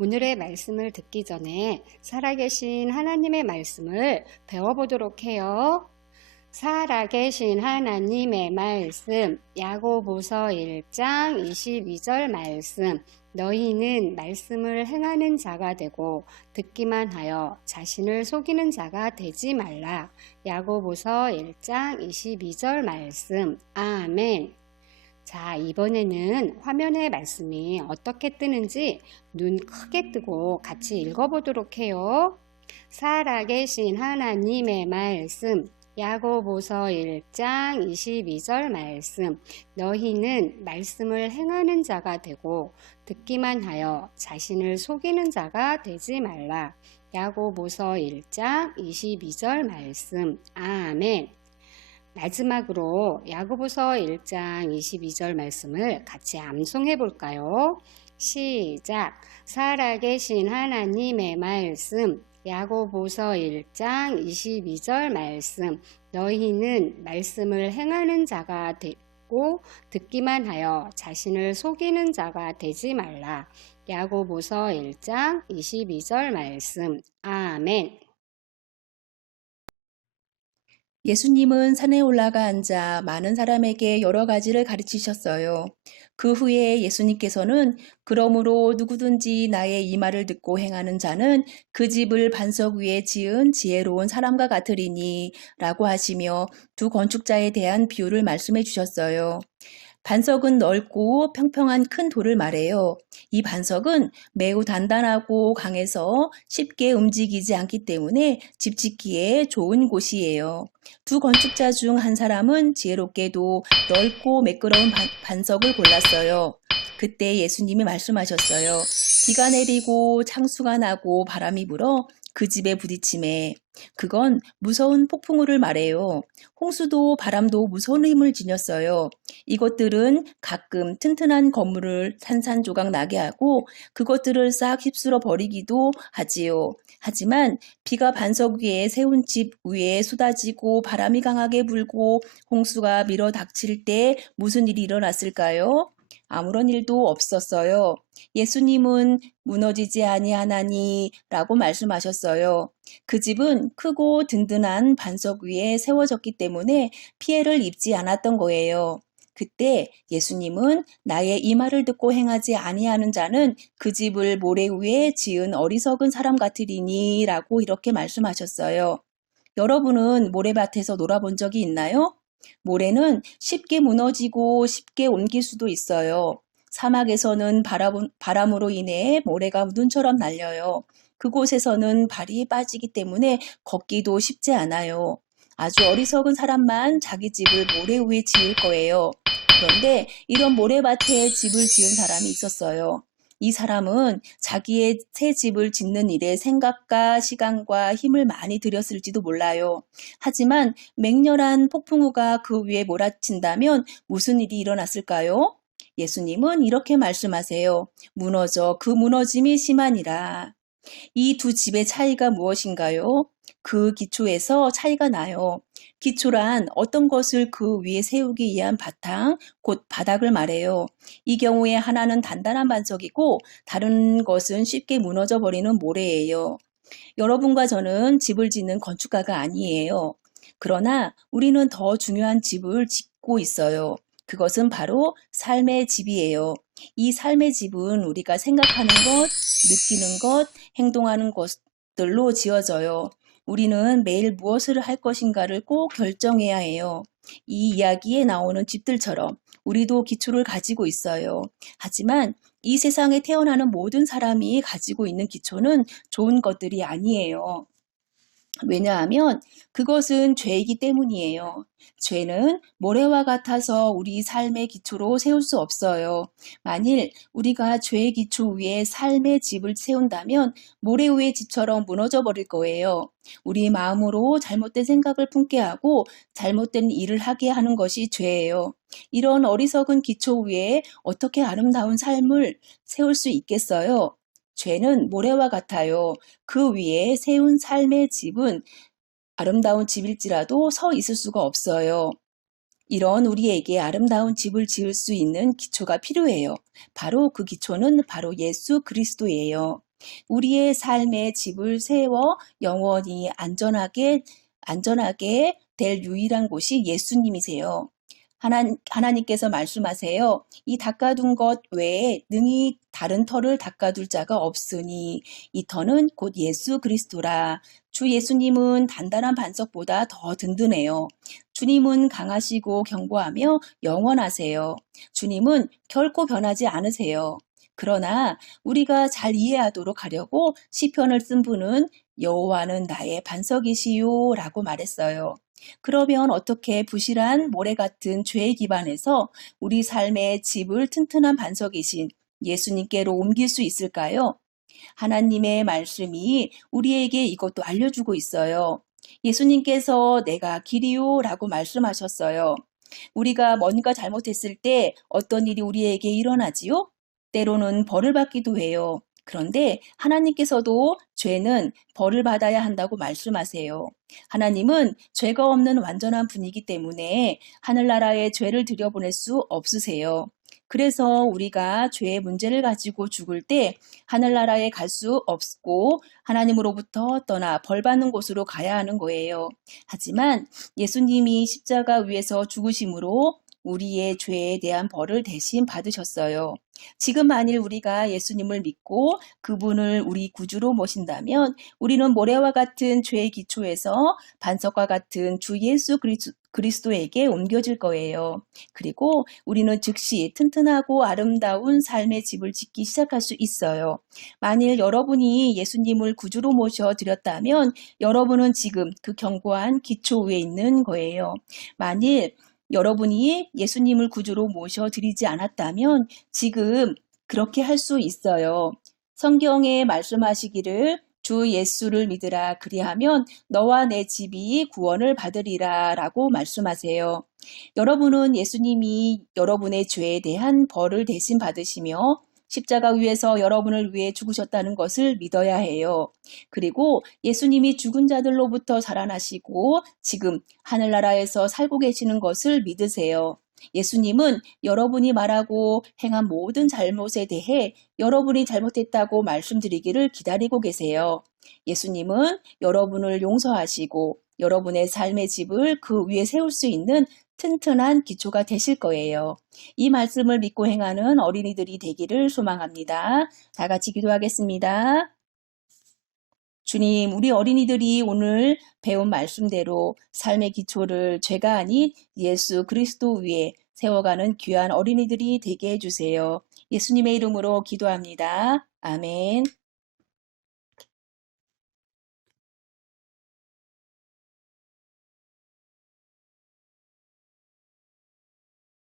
오늘의 말씀을 듣기 전에 살아계신 하나님의 말씀을 배워보도록 해요. 살아계신 하나님의 말씀, 야고보서 1장 22절 말씀. 너희는 말씀을 행하는 자가 되고 듣기만 하여 자신을 속이는 자가 되지 말라. 야고보서 1장 22절 말씀. 아멘. 자, 이번에는 화면에 말씀이 어떻게 뜨는지 눈 크게 뜨고 같이 읽어보도록 해요. 살아계신 하나님의 말씀, 야고보서 1장 22절 말씀. 너희는 말씀을 행하는 자가 되고 듣기만 하여 자신을 속이는 자가 되지 말라. 야고보서 1장 22절 말씀. 아멘. 마지막으로 야고보서 1장 22절 말씀을 같이 암송해 볼까요? 시작. 살아계신 하나님의 말씀, 야고보서 1장 22절 말씀. 너희는 말씀을 행하는 자가 되고 듣기만 하여 자신을 속이는 자가 되지 말라. 야고보서 1장 22절 말씀. 아멘. 예수님은 산에 올라가 앉아 많은 사람에게 여러 가지를 가르치셨어요. 그 후에 예수님께서는 그러므로 누구든지 나의 이 말을 듣고 행하는 자는 그 집을 반석 위에 지은 지혜로운 사람과 같으리니 라고 하시며 두 건축자에 대한 비유를 말씀해 주셨어요. 반석은 넓고 평평한 큰 돌을 말해요. 이 반석은 매우 단단하고 강해서 쉽게 움직이지 않기 때문에 집 짓기에 좋은 곳이에요. 두 건축자 중 한 사람은 지혜롭게도 넓고 매끄러운 반석을 골랐어요. 그때 예수님이 말씀하셨어요. 비가 내리고 창수가 나고 바람이 불어 그 집에 부딪힘에 그건 무서운 폭풍우를 말해요. 홍수도 바람도 무서운 힘을 지녔어요. 이것들은 가끔 튼튼한 건물을 산산조각 나게 하고 그것들을 싹 휩쓸어 버리기도 하지요. 하지만 비가 반석 위에 세운 집 위에 쏟아지고 바람이 강하게 불고 홍수가 밀어 닥칠 때 무슨 일이 일어났을까요? 아무런 일도 없었어요. 예수님은 무너지지 아니하나니 라고 말씀하셨어요. 그 집은 크고 든든한 반석 위에 세워졌기 때문에 피해를 입지 않았던 거예요. 그때 예수님은 나의 이 말을 듣고 행하지 아니하는 자는 그 집을 모래 위에 지은 어리석은 사람 같으리니 라고 이렇게 말씀하셨어요. 여러분은 모래밭에서 놀아본 적이 있나요? 모래는 쉽게 무너지고 쉽게 옮길 수도 있어요. 사막에서는 바람으로 인해 모래가 눈처럼 날려요. 그곳에서는 발이 빠지기 때문에 걷기도 쉽지 않아요. 아주 어리석은 사람만 자기 집을 모래 위에 지을 거예요. 그런데 이런 모래밭에 집을 지은 사람이 있었어요. 이 사람은 자기의 새 집을 짓는 일에 생각과 시간과 힘을 많이 들였을지도 몰라요. 하지만 맹렬한 폭풍우가 그 위에 몰아친다면 무슨 일이 일어났을까요? 예수님은 이렇게 말씀하세요. 무너져 그 무너짐이 심하니라. 이 두 집의 차이가 무엇인가요? 그 기초에서 차이가 나요. 기초란 어떤 것을 그 위에 세우기 위한 바탕, 곧 바닥을 말해요. 이 경우에 하나는 단단한 반석이고 다른 것은 쉽게 무너져 버리는 모래예요. 여러분과 저는 집을 짓는 건축가가 아니에요. 그러나 우리는 더 중요한 집을 짓고 있어요. 그것은 바로 삶의 집이에요. 이 삶의 집은 우리가 생각하는 것, 느끼는 것, 행동하는 것들로 지어져요. 우리는 매일 무엇을 할 것인가를 꼭 결정해야 해요. 이 이야기에 나오는 집들처럼 우리도 기초를 가지고 있어요. 하지만 이 세상에 태어나는 모든 사람이 가지고 있는 기초는 좋은 것들이 아니에요. 왜냐하면 그것은 죄이기 때문이에요. 죄는 모래와 같아서 우리 삶의 기초로 세울 수 없어요. 만일 우리가 죄의 기초 위에 삶의 집을 세운다면 모래 위의 집처럼 무너져 버릴 거예요. 우리 마음으로 잘못된 생각을 품게 하고 잘못된 일을 하게 하는 것이 죄예요. 이런 어리석은 기초 위에 어떻게 아름다운 삶을 세울 수 있겠어요? 죄는 모래와 같아요. 그 위에 세운 삶의 집은 아름다운 집일지라도 서 있을 수가 없어요. 이런 우리에게 아름다운 집을 지을 수 있는 기초가 필요해요. 바로 그 기초는 바로 예수 그리스도예요. 우리의 삶의 집을 세워 영원히 안전하게 될 유일한 곳이 예수님이세요. 하나님께서 말씀하세요. 이 닦아둔 것 외에 능히 다른 터를 닦아둘 자가 없으니 이 터는 곧 예수 그리스도라. 주 예수님은 단단한 반석보다 더 든든해요. 주님은 강하시고 견고하며 영원하세요. 주님은 결코 변하지 않으세요. 그러나 우리가 잘 이해하도록 하려고 시편을 쓴 분은 여호와는 나의 반석이시요 라고 말했어요. 그러면 어떻게 부실한 모래 같은 죄에 기반해서 우리 삶의 집을 튼튼한 반석이신 예수님께로 옮길 수 있을까요? 하나님의 말씀이 우리에게 이것도 알려주고 있어요. 예수님께서 내가 길이요 라고 말씀하셨어요. 우리가 뭔가 잘못했을 때 어떤 일이 우리에게 일어나지요? 때로는 벌을 받기도 해요. 그런데 하나님께서도 죄는 벌을 받아야 한다고 말씀하세요. 하나님은 죄가 없는 완전한 분이기 때문에 하늘나라에 죄를 들여보낼 수 없으세요. 그래서 우리가 죄의 문제를 가지고 죽을 때 하늘나라에 갈 수 없고 하나님으로부터 떠나 벌 받는 곳으로 가야 하는 거예요. 하지만 예수님이 십자가 위에서 죽으심으로 우리의 죄에 대한 벌을 대신 받으셨어요. 지금 만일 우리가 예수님을 믿고 그분을 우리 구주로 모신다면 우리는 모래와 같은 죄의 기초에서 반석과 같은 주 예수 그리스도에게 옮겨질 거예요. 그리고 우리는 즉시 튼튼하고 아름다운 삶의 집을 짓기 시작할 수 있어요. 만일 여러분이 예수님을 구주로 모셔드렸다면 여러분은 지금 그 견고한 기초 위에 있는 거예요. 만일 여러분이 예수님을 구주로 모셔드리지 않았다면 지금 그렇게 할 수 있어요. 성경에 말씀하시기를 주 예수를 믿으라 그리하면 너와 내 집이 구원을 받으리라 라고 말씀하세요. 여러분은 예수님이 여러분의 죄에 대한 벌을 대신 받으시며 십자가 위에서 여러분을 위해 죽으셨다는 것을 믿어야 해요. 그리고 예수님이 죽은 자들로부터 살아나시고 지금 하늘나라에서 살고 계시는 것을 믿으세요. 예수님은 여러분이 말하고 행한 모든 잘못에 대해 여러분이 잘못했다고 말씀드리기를 기다리고 계세요. 예수님은 여러분을 용서하시고 여러분의 삶의 집을 그 위에 세울 수 있는 튼튼한 기초가 되실 거예요. 이 말씀을 믿고 행하는 어린이들이 되기를 소망합니다. 다 같이 기도하겠습니다. 주님, 우리 어린이들이 오늘 배운 말씀대로 삶의 기초를 죄가 아닌 예수 그리스도 위에 세워가는 귀한 어린이들이 되게 해주세요. 예수님의 이름으로 기도합니다. 아멘.